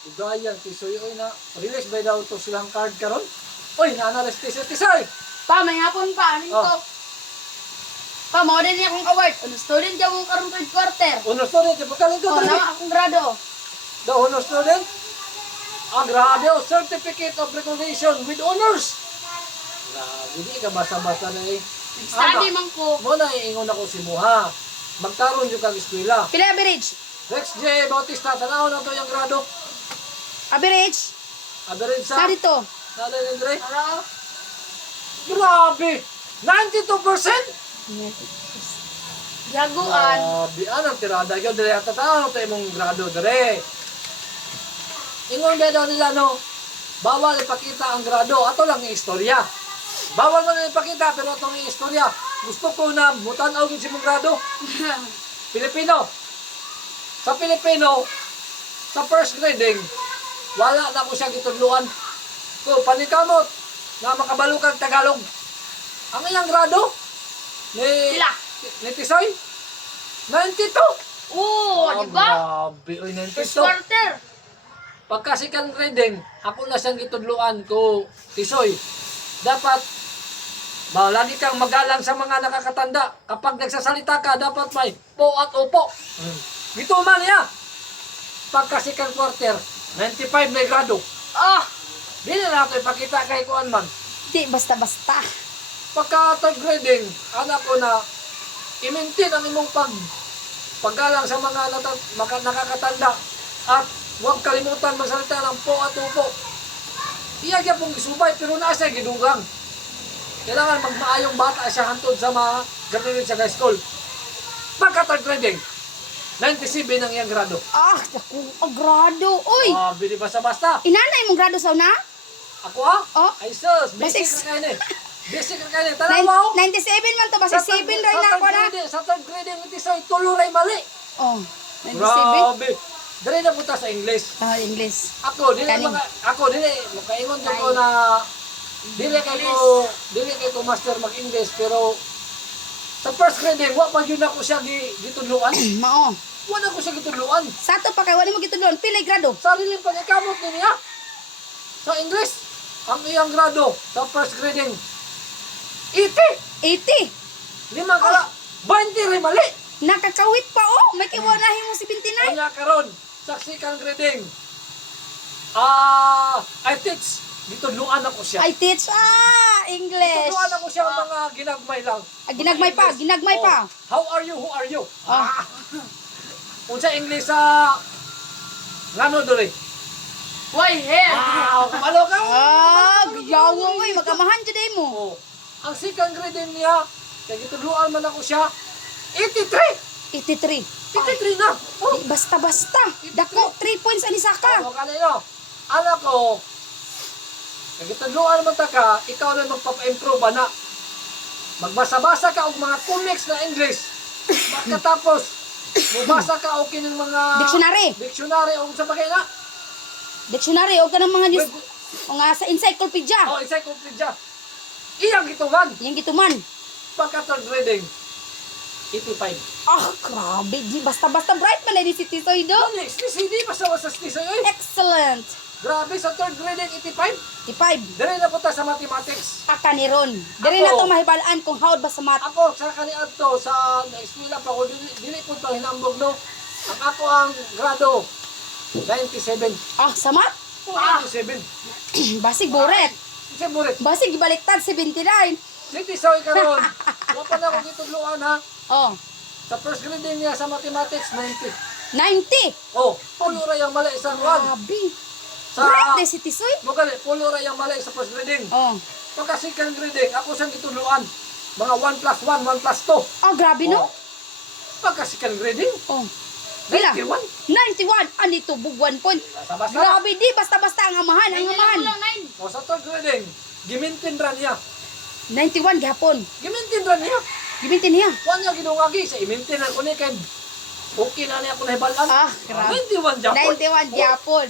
Ugayan, tisoy, oy na. Release by daw to silang card karon. Oy, naanalis tisoy. Pa, may hapon pa. Anin Oh. ko. Pa, mo din akong award. Ano, student ka mong karong third quarter. Honor student, pagkaling ko Oh, dali. na akong grado. The honor student. Ang grabe, oh, certificate of recognition with honors. Grabe, di ka basta-basta na eh. Study man ko. Mo na iingon ako si Muha. Magkaroon yung kang eskwela. Pila average? Rex J. Bautista, tanaw na to yung grado. Average? Average sa... Sa dito. Nalay ni Dre. Hello? Grabe! 92%? Jaguan. Grabe, anong tirada yun, Dre. At tanaw na to yung grado, Dre. Ingon ba daw nila, no? Bawal ipakita ang grado. Ato lang yung istorya. Bawal mo na ipakita, pero itong yung istorya. Gusto ko na mutanaw yung si mong grado. Pilipino. Sa Pilipino, sa first grading, wala na ko siya gitudluan. Ko, panikamot na makabalo kang Tagalog. Ang iyang grado, ni, Pila? ni Tisoy, 92. Oo, di ba? Grabe, oy, First 92. quarter. Pagka second grading, ako na siyang gitudluan ko, Tisoy. Dapat, lagi kang magalang sa mga nakakatanda. Kapag nagsasalita ka, dapat may po at opo. Gito man niya. Pagka second quarter, 95 na grado. Ah, Di na nato ipakita kay kuan man. di basta-basta. Pagka third grading, anak ko na i-maintain ang imong paggalang sa mga nakakatanda at huwag kalimutan magsalita ng po at upo. Iya kaya pong isubay pero nasa gidugang. Kailangan magmaayong bata siya hantod sa mga gatinit sa high school. Pagka third grading, 97 ang iyang grado. Ah, naku, grado. Uy, Bili basta-basta. inanay mong grado sa una? Ako ah? Oh. Ay sus, basic Basic. na kayo ni. Basic na kayo ni. Tanaw mo? 97 man to, basta 7 rin na ako na. Sa third grading, iti sa tuloy mali. Oh, 97? Grabe. Dali na punta sa English. Ah, English. Ako, makaingon ko na, dili kay ko master mag-English, pero sa first grading, wa pa yun ako siya gitudluan. Mao. Wa na ko siya gitudluan. Sa to pa kay wali mo gitudlon, pilay grado. Sarili pa niya kamot din niya. Sa English, ang iyang grado sa first grading, 80. 80. Lima kala, 20 rin mali. Nakakawit pa oh, may kiwanahin mo 79. Kanya karon, sa second grading, I teach, gitudluan ako siya. I teach English. Gitudluan ako siya ng mga ginagmay lang. Ginagmay pa, ginagmay Oh, pa. How are you? Who are you? Ah. Unsa English sa ngano dere? Why here? Wow, kumalo ka. Giyawang oy, magamahan jud mo. Oh. Ang second grading niya, kay gitudluan man ako siya, 83. 83. 83 na. Oh. Di basta-basta. Dako 3 points ani saka. Ano kanino? Anak ko, kay gitudluan man ta ka, ikaw na magpapa-improve na. Magbasa-basa ka og mga comics na English. Pagkatapos, mubasa ka og kining mga dictionary o sa bagay na. Dictionary o kanang mga news o nga sa encyclopedia. Oh, encyclopedia. Iyang gituman. Yang gituman. Pagka third grading, 85. Grabe, di basta-basta bright man ni si Tisoy do. Ano, hindi pa sa stisoy. Excellent. Grabe, sa third grading, 85. 85. Dali na punta sa mathematics. Aka ni Ron. Diri Ako. na to mahibalaan kung how ba sa math. Ako, sa kaniadto, sa eskwela pa ko, dili po ito hinambog, no? Ang ako ang grado, 97. Sa math? 97. Basig buret. Kasi burit. Basig ibaliktad 79. Si Tisoy karon. Wala na ako gitudluan ha. Oh, Sa first grading niya sa mathematics, 90. 90. Oh, pulo ra yung mali sa Juan. Grabe. Sa Bright na si Tisoy. Mugali, pulo ra yung mali sa first grading. Oh. Pagka second grading, ako siyang gitudluan. Mga 1 plus 1, 1 plus 2. Grabe no? Pagka second grading, Oh. Bila? 91. 91. Anito bug 1 point. Basta-basta. Grabe di basta-basta ang amahan, ang amahan. O sa third grading, gimintin ra niya. 91 gihapon. Gimintin ra niya. Gimintin niya. Kuan niya ginungagi sa imintin ang kunin kay okay na niya ako nahibalan. Grabe. 91 Japon. 91 gihapon.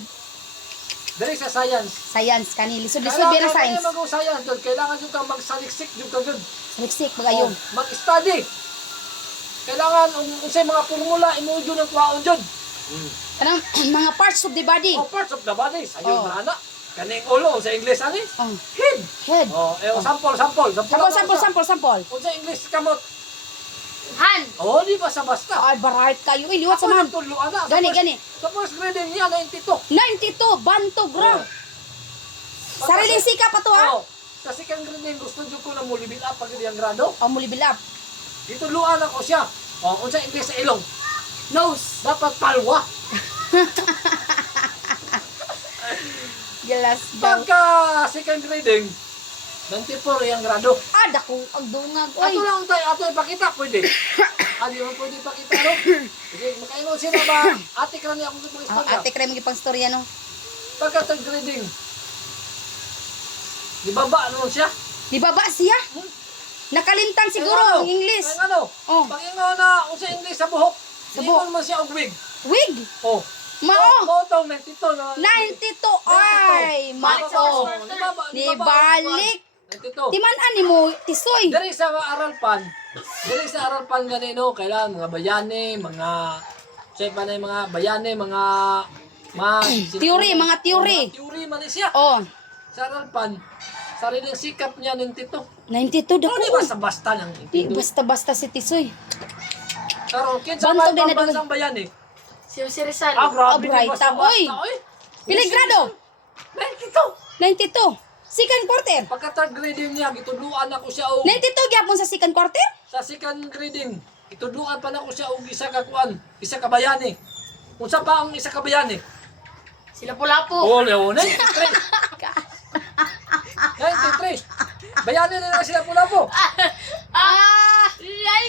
Dali sa science. Science kani lisod-lisod biya na science. Kailangan mag-science doon. Kailangan yung kang magsaliksik yung kagod. Saliksik magayon. Mag-study. Kailangan unsay mga formula imujo ng kwaon jud. Kanang mga parts of the body. Oh, parts of the body. Sayo Oh. na ana. Kaning ulo sa English ani. Oh. Head. Head. Oh, sample. Sample. Unsa English kamot? Han. Oh, di ba sa basta? Ay, barait kayo. Liwat sa Ako man. natulo ana. Gani. Sa first grading niya 92. 92, bantog ra. Oh. Sariling sikap pa to ha. Oh. Sa second grading gusto jud ko na mo libil up pag iyang grado. Oh, muli bilap. Ituluan ako siya. Oh, unsa English sa ilong? Nose. Dapat palwa. Gilas daw. Pagka second grading 94 iyang grado. Ah, dako ang dungag. Ato Oy. lang tayo, ato ipakita, pwede. Di mo pwede ipakita, no? Sige, makaingon sila ba? Ate ka niya akong mga Oh, istorya. ate kray magipang storya no. Pagka third grading, di ba ba ano siya? Di ba ba siya? Nakalintang siguro ang English. Ang ano? Oh. Pag-ingon na, sa English sa buhok. Sa Sa buhok. buhok. man siya og wig. Wig. Oh. Mao. Botong 92 na. 92 ay Balik sa mao. first Ni balik. 92. Timan-an ni mo tisoy. Dari sa Aralpan ganino, kailangan mga bayani, mga pa na yung mga bayani, mga Theory, mga theory. Mga theory man siya. Oh, Sa Aralpan, sariling sikap niya ng tito. 92 Di dako. basta-basta lang Di tito. basta-basta si tisoy. Pero kinsa Bantog din man na dugo. bansang bayani? Si Rizal. Grabe, Abray, di basta-basta, oy. oy. Pili grado? 92. 92. Second quarter. Pagka third grading niya, gitudluan ako siya og 92 gyapon sa second quarter? sa second grading. Itudluan pa na ko siya og isa ka kuan, isa ka bayani. Unsa pa ang isa ka bayani? Sila Pulapo. Oh, Leon, 93. 93. Bayani na lang sila pula po. Ah! Ay.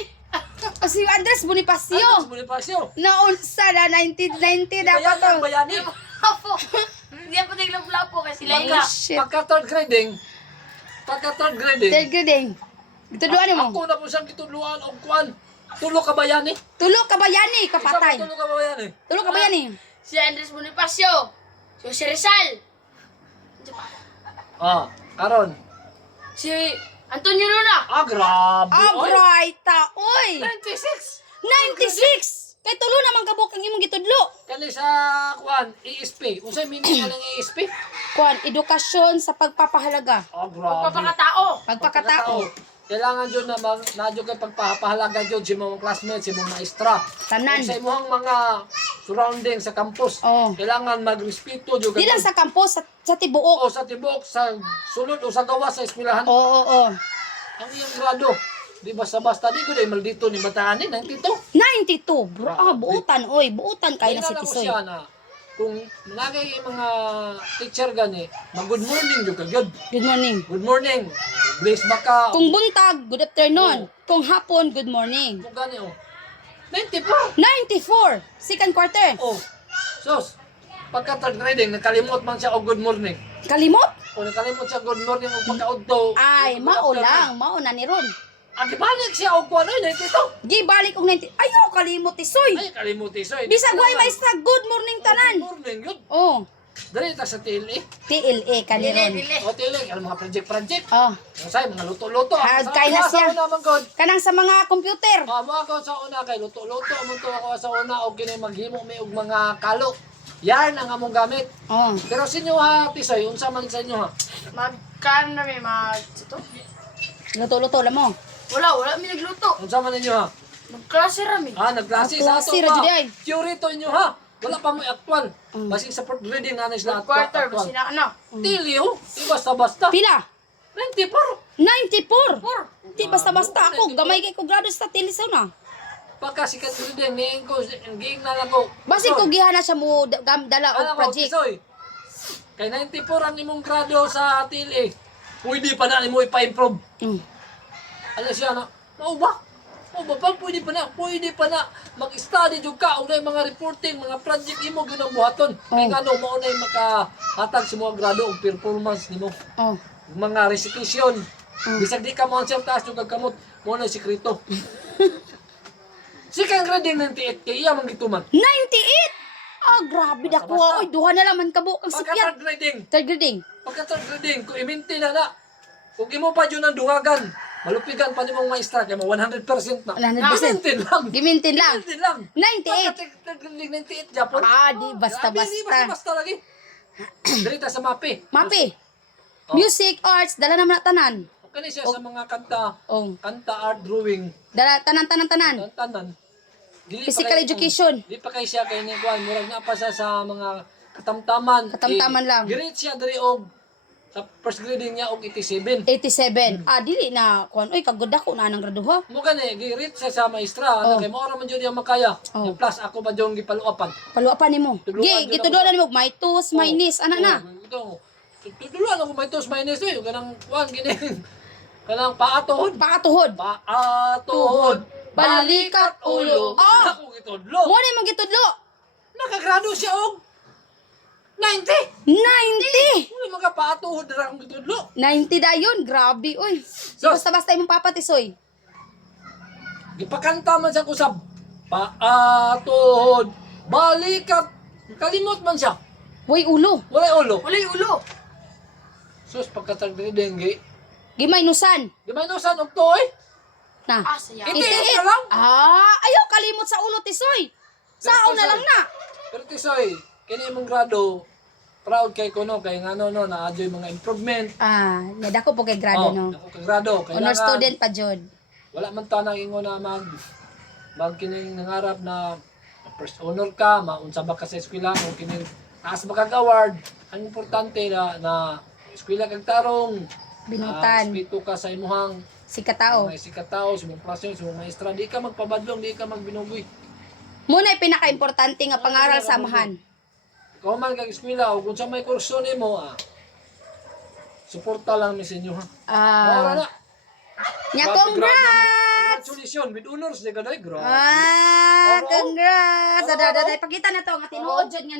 Si Andres Bonifacio. Ano, Bonifacio? Naunsa na 1990 dapat Bayani to. ang bayani. Pulapo. Hindi ako tigla Pulapo kasi Laila. Shit. Pagka third grading, Third grading. Gitudluan mo. ako na po siyang gitudluan og kuan. Tulo ka bayani. Tulo ka bayani, kapatay. Tulo ka bayani. Tulo ka bayani. Si Andres Bonifacio. Si Rizal. Ah, karon. Si Antonio Luna. Grabe. Abray ta, oy. 96. 96. Kay tulo naman kabuk ang imong gitudlo. Kani sa kuan, ESP. Unsay meaning ng ESP? Kuan, edukasyon sa pagpapahalaga. Grabe. Pagpapakatao. Pagpakatao. Kailangan jud na nadyo kay pagpapahalaga jud si mga classmates, si mga maestra. Tanan. Sa imong mga surrounding sa campus. Oh. Kailangan magrespeto jud Di lang sa kampos, sa tibuok. o sa tibok, sa sulod o sa gawas sa eskwelahan. Oo. Ang iyang grado. Di basta-basta di ko dahil maldito ni Bataan ni 92. 92. Bro, buutan, oy. Buutan kayo na si Kailangan ko Tisoy. siya na kung nagay mga teacher gani, mag-good morning jud kagyod. Good morning. Good morning. Bless baka. Kung buntag, good afternoon. Kung hapon, good morning. Kung gani oh. 94. 94. Second quarter. Oh. Sos. Pagka third grading, nakalimot man siya og good morning. Kalimot? O nakalimot siya good morning og pagkaudto. Ay, mao lang. Mao na ni Ron. Agi balik siya og kuan ay 92. Gibalik og 90. Ayaw, kalimot Tisoy. Ay kalimuti so. Bisag way maestra, good morning tanan. Good morning yun. Oh, Dali ta sa TLE. TLA kaniron. Dili. O TLE, ang mga project. Oh, Ang say mga luto-luto. Kay na siya. Sa una man god. kanang sa mga computer. Mo ako sa una kay luto-luto mo to ako sa una og kini maghimo mi og mga kalo. Yan ang among gamit. Oh, Pero sa inyo ha, Tisoy, unsa man sa inyo ha? Magkaan na may ito? luto-luto lang mo. Wala may nagluto. Unsa man ninyo ha? Nagklase rami. Nagklase sa ato Nagklase ra jud pa. ay. Theory to inyo ha. Wala pa mo actual. Mm. Basig sa fourth grading na sila Quarter, actual. basi na ano. Tilio, di basta-basta. Pila? 94. 94. Di basta-basta ako. Gamay kay ko grado sa tilisaw na. Pagka sikat grading, niing ko, giing na lang ko. Basi ko gihan na siya mo dala og Alam mo, project. Tisoy, kay 94 ang imong grado sa TLA, pwede pa na mo ipa-improve. Mm. Ano siya na, mau ba? Pag pwede pa na mag-study jud ka og na mga reporting, mga project imo gyud ang buhaton. Kay ngano mao na makahatag sa mga grado og performance nimo. Oh. Mga recitation. Bisag di ka mo ang taas jud kag kamot, mo na sikreto. Second grading 98 kay iya man gituman. 98! Ah, grabe dako. Basta-basta. Oy, duha na lang man kabo ang Pagka sipyat. third grading, Third grading. kung i-maintain na. Kung imo pa yun ang dungagan, malupigan pa ni mong maestra, kaya mo 100% na. 100%. Gimintin lang. Gimintin lang. Gimintin lang. 98. Pagka 98 Japon. Di Grabe, basta-basta. basta lagi. Dirita sa mapi. Mapi. Oh. Music, arts, dala naman na tanan. Okay siya sa mga kanta, Oh. kanta, art, drawing, Dala tanan. tanan. Dili pa Physical kay- education. Di pa kay siya kay ni Juan, murag na pa siya sa mga katamtaman. Katamtaman lang. Grade siya diri og sa first grading niya og 87. 87. Dili na kuan oy kagud ako na nang graduha. Mo gani girit siya sa maestra, ano kay mo ra man jud yung makaya. Oh. Yung plus ako pa jud gipaluapan. Paluapan nimo. Tuluan Gi, yun gitudulan nimo may tus, may nis, ana na. Ito. Tuduluan ako may tos minus eh, ganang kuan gini. Kanang paatuhod. Pakatuhod. Paatuhod. Balikat ulo. Ako gitudlo. Mo na mo gitudlo. Nakagrado siya og 90. 90. Wala mga paatuhod na akong gitudlo. 90 dayon, grabe oy. So- Basta-basta imong papatisoy. Gipakanta man siya kusab. Paatuhod. Balikat. Kalimot man siya. Way ulo. Wala ulo. Wala yung ulo. Sus, pagkatag diri dengue. Gimaynusan. Di ba inusan og toy? Na. Saya. Iti ka lang. Ayaw kalimot sa ulo tisoy. Sao na lang na. Pero tisoy, kini imong grado, proud kay kuno kay ngano no na adyoy mga improvement. Nadako po kay grado no. Ako ka grado, Honor student pa jud. Wala man ta nang ingon na mag kining nangarap na first honor ka, maunsa ba ka sa eskwela o kining taas ba kag award. Ang importante na eskwela kag tarong. Binutan. Spito ka sa imuhang Si katao. mga sikataw, sa imong klaseng, sa imong maestra, di ka magpabadlong, di ka magbinugoy. Muna pinaka-importante nga pangaral sa amahan. Ikaw man kag eskwela o kung sa may kurso nimo, suporta lang mi sa inyo ha. Maura na. Nya Grabe, congrats. Congratulations with honors di ka dai, grabe. Congrats. Ada pakita na to nga tinuod jud nga